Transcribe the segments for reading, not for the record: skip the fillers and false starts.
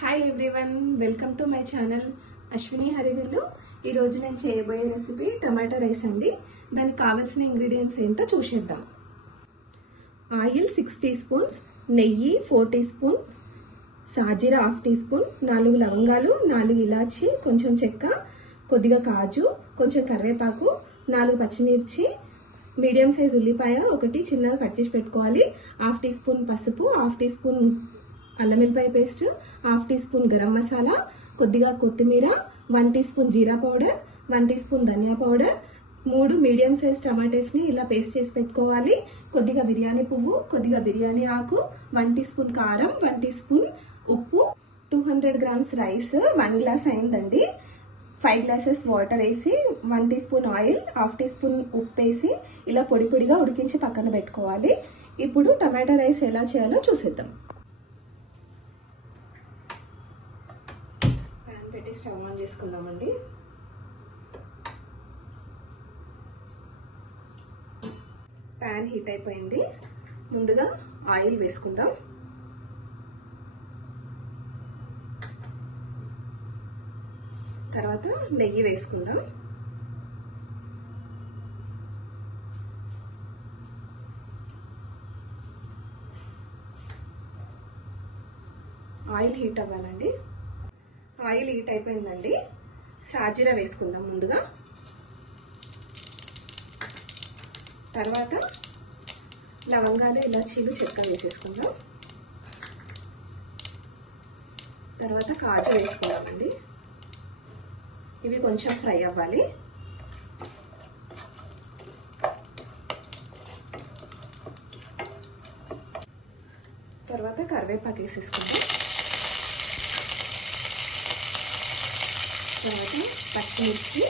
Hi everyone, welcome to my channel Ashwini హరివిల్లు. ఈరోజు నేను చేయబోయే రెసిపీ టమాటా రైస్ అండి. దానికి కావాల్సిన ఇంగ్రీడియంట్స్ ఏంటో చూసేద్దాం. ఆయిల్ 6 టీ స్పూన్స్, నెయ్యి 4 టీ స్పూన్స్, సాజీరా 1/2 టీ స్పూన్, 4 లవంగాలు, 4 ఇలాచి, కొంచెం చెక్క, కొద్దిగా కాజు, కొంచెం కరివేపాకు, 4 పచ్చిమిర్చి, మీడియం సైజ్ ఉల్లిపాయ ఒకటి చిన్నగా కట్ చేసి పెట్టుకోవాలి. 1/2 టీ స్పూన్ పసుపు, 1/2 టీ స్పూన్ అల్లం వెల్లిపాయ paste, 1/2 teaspoon garam masala, కొద్దిగా కొత్తిమీర, 1 teaspoon jeera powder, 1 teaspoon dhania powder, 3 medium size టమాటోస్ని ఇలా పేస్ట్ చేసి పెట్టుకోవాలి. కొద్దిగా బిర్యానీ పువ్వు, కొద్దిగా బిర్యానీ ఆకు, 1 టీ స్పూన్ కారం, 1 టీ స్పూన్ ఉప్పు, 200 గ్రామ్స్ రైస్, 1 గ్లాస్ అయిందండి. 5 గ్లాసెస్ వాటర్ వేసి, 1 teaspoon oil, 1/2 teaspoon ఉప్పు వేసి ఇలా పొడి పొడిగా ఉడికించి పక్కన పెట్టుకోవాలి. ఇప్పుడు టమాటా రైస్ ఎలా చేయాలో చూసేద్దాం. ప్యాన్ పెట్టి స్టవ్ ఆన్ చేసుకుందామండి. ప్యాన్ హీట్ అయిపోయింది. ముందుగా ఆయిల్ వేసుకుందాం. తర్వాత నెయ్యి వేసుకుందాం. ఆయిల్ హీట్ అవ్వాలండి. ఆయిల్ హీట్ అయిపోయిందండి. సాజీరా వేసుకుందాం ముందుగా. తర్వాత లవంగాలు, ఇలాచీలు, చెక్క వేసేసుకుందాం. తర్వాత కాజు వేసుకుందామండి. ఇవి కొంచెం ఫ్రై అవ్వాలి. తర్వాత కరివేపాకు వేసేసుకుందాం. తర్వాత పచ్చిమిర్చి,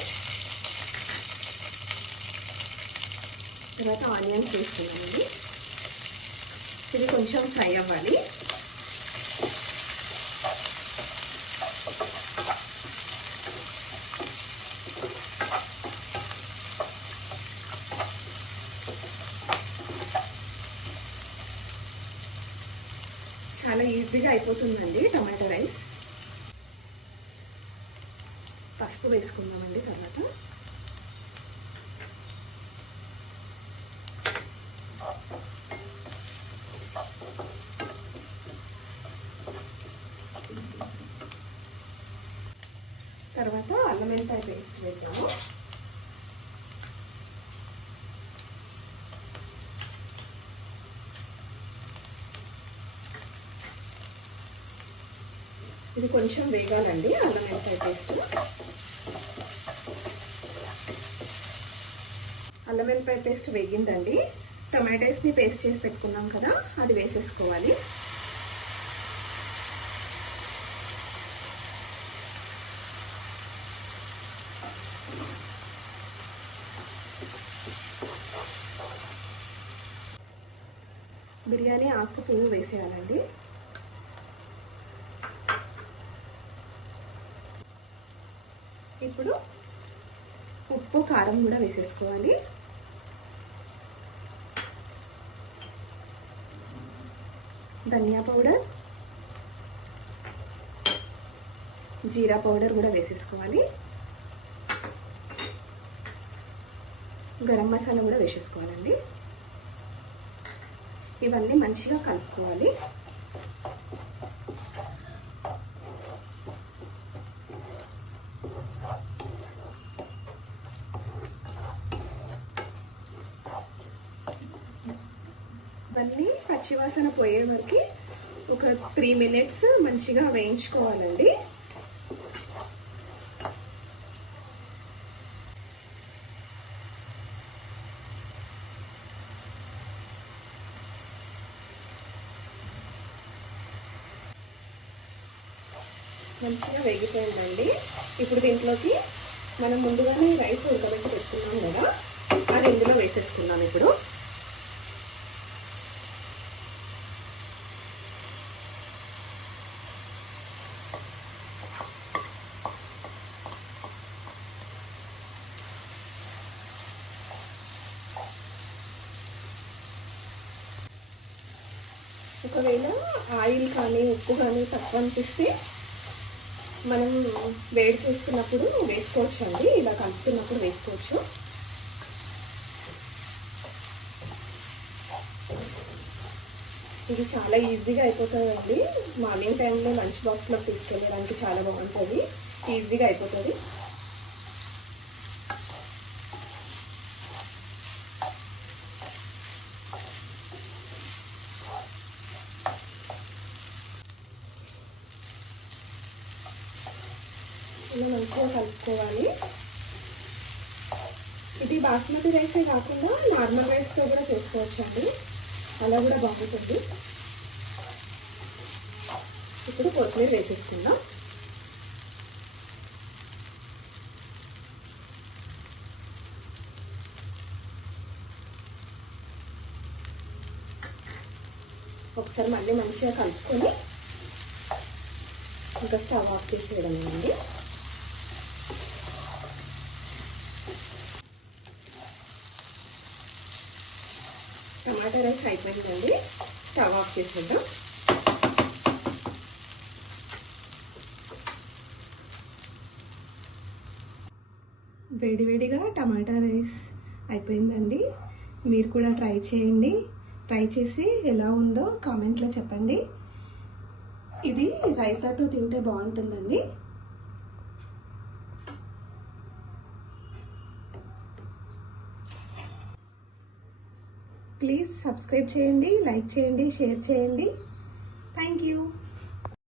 తర్వాత ఆనియన్స్ వేసుకున్నామండి. ఇది కొంచెం ఫ్రై అవ్వాలి. చాలా ఈజీగా అయిపోతుందండి టమాటా రైస్. పసుపు వేసుకుందామండి. తర్వాత అల్లం వెల్లిపాయ పేస్ట్ వేద్దాము. ఇది కొంచెం వేగాలండి. అల్లం వెల్లిపాయ పేస్ట్, అల్లం వెల్లిపాయ పేస్ట్ వేగిందండి. టమాటోస్ని పేస్ట్ చేసి పెట్టుకున్నాం కదా, అది వేసేసుకోవాలి. బిర్యానీ ఆకు పువ్వు వేసేయాలండి. ఇప్పుడు ఉప్పు, కారం కూడా వేసేసుకోవాలి. ధనియా పౌడర్, జీరా పౌడర్ కూడా వేసేసుకోవాలి. గరం మసాలా కూడా వేసేసుకోవాలండి. ఇవన్నీ మంచిగా కలుపుకోవాలి. ఇవన్నీ పచ్చివాసన పోయే వరకు ఒక 3 మినిట్స్ మంచిగా వేయించుకోవాలండి. మంచిగా వేగిపోయిందండి. ఇప్పుడు దీంట్లోకి మనం ముందుగానే రైస్ ఉడకబెట్టి పెట్టుకున్నాం కదా, అది ఇందులో వేసేసుకున్నాం. ఇప్పుడు ఒకవేళ ఆయిల్ కానీ ఉప్పు కానీ తక్కువ అనిపిస్తే మనం వేడి చేస్తున్నప్పుడు వేసుకోవచ్చు అండి, ఇలా కలుపుతున్నప్పుడు వేసుకోవచ్చు. ఇది చాలా ఈజీగా అయిపోతుందండి. మార్నింగ్ టైంలో లంచ్ బాక్స్లో తీసుకెళ్ళడానికి చాలా బాగుంటుంది, ఈజీగా అయిపోతుంది. ఇలా మంచిగా కలుపుకోవాలి. ఇది బాస్మతి రైసే కాకుండా నార్మల్ రైస్తో కూడా చేసుకోవచ్చు అండి, అలా కూడా బాగుంటుంది. ఇప్పుడు కొత్తిమీర వేసేసుకుందాం. ఒకసారి మళ్ళీ మంచిగా కలుపుకొని ఇంకా స్టవ్ ఆఫ్ చేసేయడం అండి. టమాటా రైస్ అయిపోయిందండి, స్టవ్ ఆఫ్ చేసేద్దాం. వేడివేడిగా టమాటా రైస్ అయిపోయిందండి. మీరు కూడా ట్రై చేయండి. ట్రై చేసి ఎలా ఉందో కామెంట్లో చెప్పండి. ఇది రైతాతో తింటే బాగుంటుందండి. ప్లీజ్ సబ్స్క్రైబ్ చేయండి, లైక్ చేయండి, షేర్ చేయండి. Thank you.